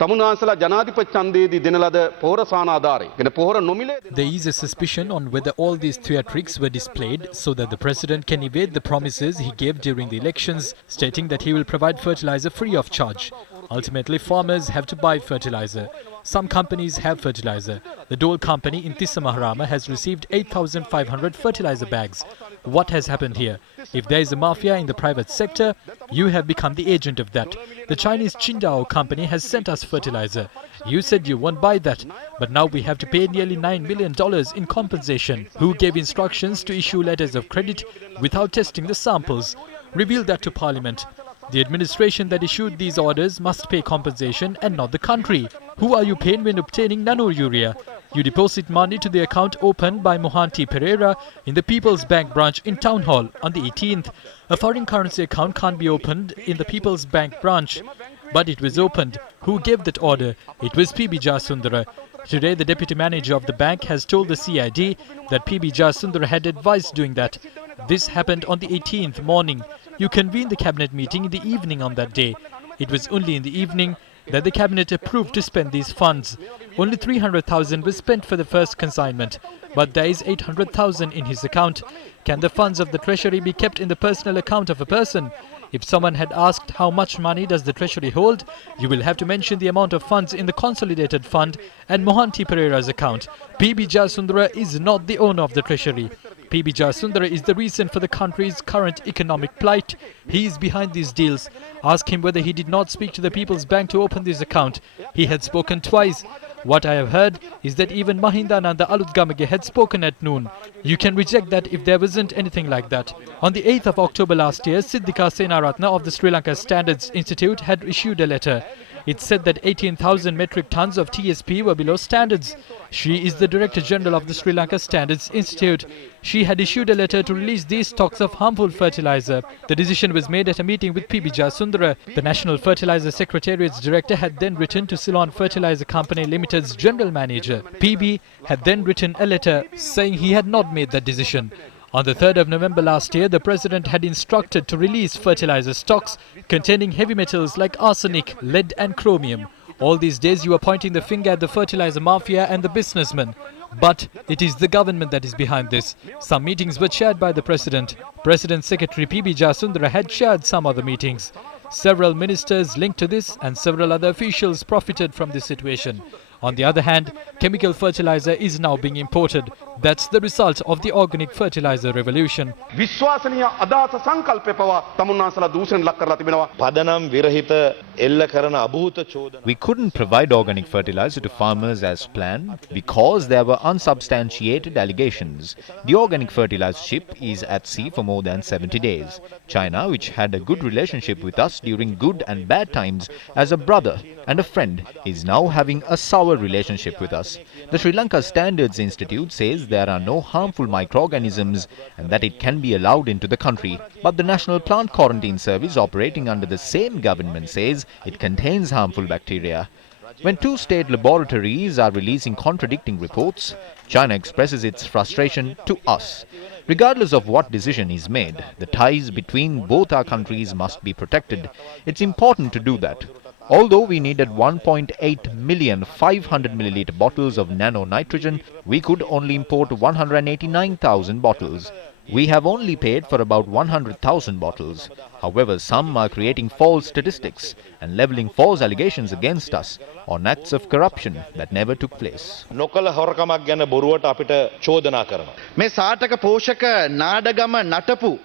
තමුන්වහන්සලා ජනාධිපති ඡන්දයේදී දෙන ලද පොහොර සාන ආධාරය. කියන පොහොර නොමිලේ There is a suspicion on whether all these theatrics were displayed so that the president can evade the promises he gave during the elections, stating that he will provide fertilizer free of charge. Ultimately, farmers have to buy fertilizer. Some companies have fertilizer. The Dole company in Tissa Maharama has received 8,500 fertilizer bags. What has happened here? If there is a mafia in the private sector, you have become the agent of that. The Chinese Qingdao company has sent us fertilizer. You said you won't buy that, but now we have to pay nearly $9 million in compensation. Who gave instructions to issue letters of credit without testing the samples? Reveal that to Parliament. The administration that issued these orders must pay compensation and not the country. Who are you paying when obtaining nano urea? You deposit money to the account opened by Mohanty Pereira in the People's Bank branch in Town Hall on the 18th. A foreign currency account can't be opened in the People's Bank branch. But it was opened. Who gave that order? It was PB Jasundara. Today, the deputy manager of the bank has told the CID that PB Jasundara had advised doing that. This happened on the 18th morning. You convened the cabinet meeting in the evening on that day. It was only in the evening that the cabinet approved to spend these funds. Only 300,000 was spent for the first consignment, but there is 800,000 in his account. Can the funds of the treasury be kept in the personal account of a person? If someone had asked how much money does the treasury hold, you will have to mention the amount of funds in the consolidated fund and Mohanty Pereira's account. PB Jasundara is not the owner of the treasury. PB Jasundara is the reason for the country's current economic plight. He is behind these deals. Ask him whether he did not speak to the People's Bank to open this account. He had spoken twice. What I have heard is that even Mahindananda Alutgamage had spoken at noon. You can reject that if there wasn't anything like that. On the 8th of October last year, Siddhika Senaratne of the Sri Lanka Standards Institute had issued a letter. It said that 18,000 metric tons of TSP were below standards. She is the Director General of the Sri Lanka Standards Institute. She had issued a letter to release these stocks of harmful fertilizer. The decision was made at a meeting with PB Jasundara. The National Fertilizer Secretariat's director had then written to Ceylon Fertilizer Company Limited's general manager. PB had then written a letter saying he had not made that decision. On the 3rd of November last year, the president had instructed to release fertilizer stocks containing heavy metals like arsenic, lead and chromium. All these days you are pointing the finger at the fertilizer mafia and the businessmen. But it is the government that is behind this. Some meetings were chaired by the president. President Secretary PB Jasundara had chaired some other meetings. Several ministers linked to this and several other officials profited from this situation. On the other hand, chemical fertilizer is now being imported. That's the result of the organic fertilizer revolution. විශ්වාසනීය අදාස සංකල්පය පවා තමුන්වහන්සලා දූෂණ ලක් කරලා තිබෙනවා. පදනම් විරහිත එල්ල කරන අභූත චෝදනා. We couldn't provide organic fertilizer to farmers as planned because there were unsubstantiated allegations. The organic fertilizer ship is at sea for more than 70 days. China, which had a good relationship with us during good and bad times as a brother and a friend, is now having a sour relationship with us. The Sri Lanka Standards Institute says there are no harmful microorganisms and that it can be allowed into the country. But the National Plant Quarantine Service, operating under the same government, says it contains harmful bacteria. When two state laboratories are releasing contradicting reports, China expresses its frustration to us. Regardless of what decision is made, the ties between both our countries must be protected. It's important to do that. Although we needed 1.8 million 500 milliliter bottles of nano nitrogen, we could only import 189,000 bottles. We have only paid for about 100,000 bottles. However, some are creating false statistics and leveling false allegations against us on acts of corruption that never took place. නොකල හොරකමක් ගැන බොරුවට අපිට චෝදනා කරනවා. මේ සාටක පෝෂක නාඩගම නටපු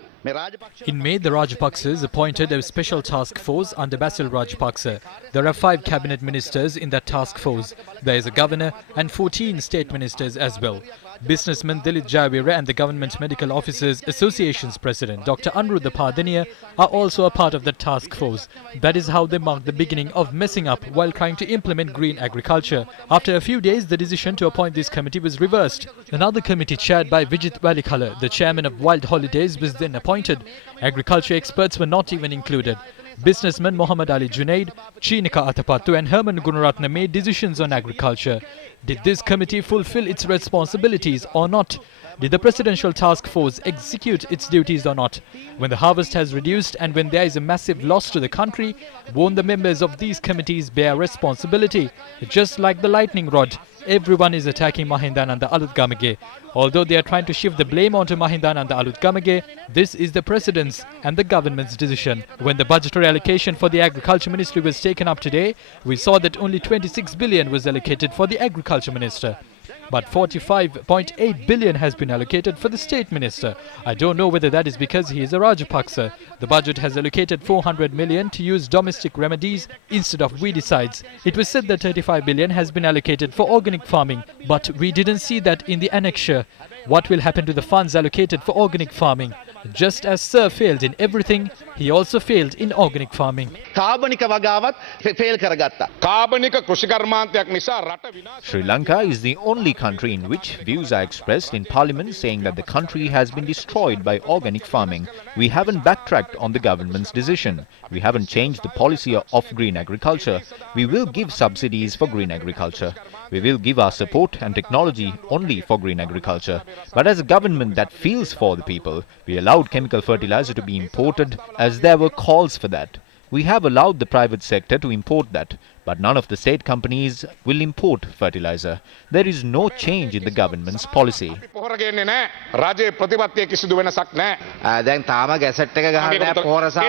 In May, the Rajapaksas appointed a special task force under Basil Rajapaksa. There are 5 cabinet ministers in that task force. There is a governor and 14 state ministers as well. Businessman Dilip Javira and the Government Medical Officers Association's president, Dr. Anuruddha Padaniya, are also a part of the task force. That is how they mark the beginning of messing up while trying to implement green agriculture. After a few days, the decision to appoint this committee was reversed. Another committee chaired by Vijit Valikala, the chairman of Wild Holidays, was then appointed. Agriculture experts were not even included. Businessmen Muhammad Ali Junaid, Chinika Atapattu and Herman Gunaratne made decisions on agriculture. Did this committee fulfill its responsibilities or not? Did the Presidential Task Force execute its duties or not? When the harvest has reduced and when there is a massive loss to the country, won't the members of these committees bear responsibility? Just like the lightning rod, everyone is attacking Mahindananda Alutgamage. Although they are trying to shift the blame onto Mahindananda Alutgamage, this is the President's and the government's decision. When the budgetary allocation for the Agriculture Ministry was taken up today, we saw that only 26 billion was allocated for the Agriculture Minister. But 45.8 billion has been allocated for the State Minister. I don't know whether that is because he is a Rajapaksa. The budget has allocated 400 million to use domestic remedies instead of weedicides. It was said that 35 billion has been allocated for organic farming, but we didn't see that in the annexure. What will happen to the funds allocated for organic farming? Just as Sir failed in everything, he also failed in organic farming. කාබනික වගාවත් fail කරගත්තා. කාබනික කෘෂි කර්මාන්තයක් නිසා රට විනාශ Sri Lanka is the only country in which views are expressed in parliament saying that the country has been destroyed by organic farming. We haven't backtracked on the government's decision. We haven't changed the policy of green agriculture. We will give subsidies for green agriculture. We will give our support and technology only for green agriculture. But as a government that feels for the people, we allowed chemical fertilizer to be imported as there were calls for that. We have allowed the private sector to import that, but none of the state companies will import fertilizer. There is no change in the government's policy. පොහොර ගේන්නේ නැහැ. රජයේ ප්‍රතිපත්තියේ කිසිදු වෙනසක් නැහැ. දැන් තාම gazette එක ගහලා පොරසා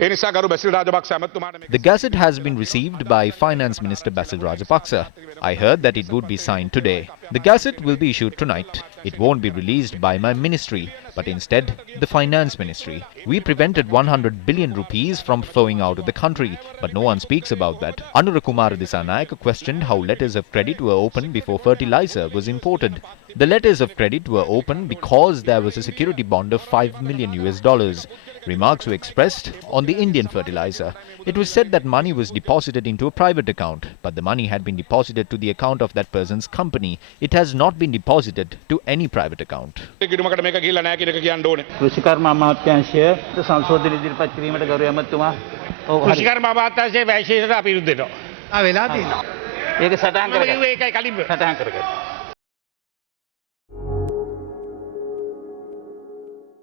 ඒ නිසා ගරු බැසිල් රාජපක්ෂ ඇමතුමාට මේ The gazette has been received by Finance Minister Basil Rajapaksa. I heard that it would be signed today. The gazette will be issued tonight. It won't be released by my ministry, but instead the Finance Ministry. We prevented 100 billion rupees from flowing out of the country, but no one speaks about that. Anura Kumara Dissanayake questioned how letters of credit were opened before fertilizer was imported. The letters of credit were opened because there was a security bond of $5 million. Remarks were expressed on the Indian fertilizer. It was said that money was deposited into a private account, but the money had been deposited to the account of that person's company. It has not been deposited to any private account. කිඩුමකට මේක ගිහිල්ලා නැහැ කියන එක කියන්න ඕනේ. කෘෂිකර්ම අමාත්‍යාංශය සංශෝධන ඉදිරිපත් කිරීමට ගරු ඇමතුමා කෘෂිකර්ම අමාත්‍යාංශයේ වැශීෂයට අපි විරුද්ධ වෙනවා. වෙලා තියෙනවා. ඒක සටහන් කරගන්න. ඒකයි කලින් සටහන් කරගන්න.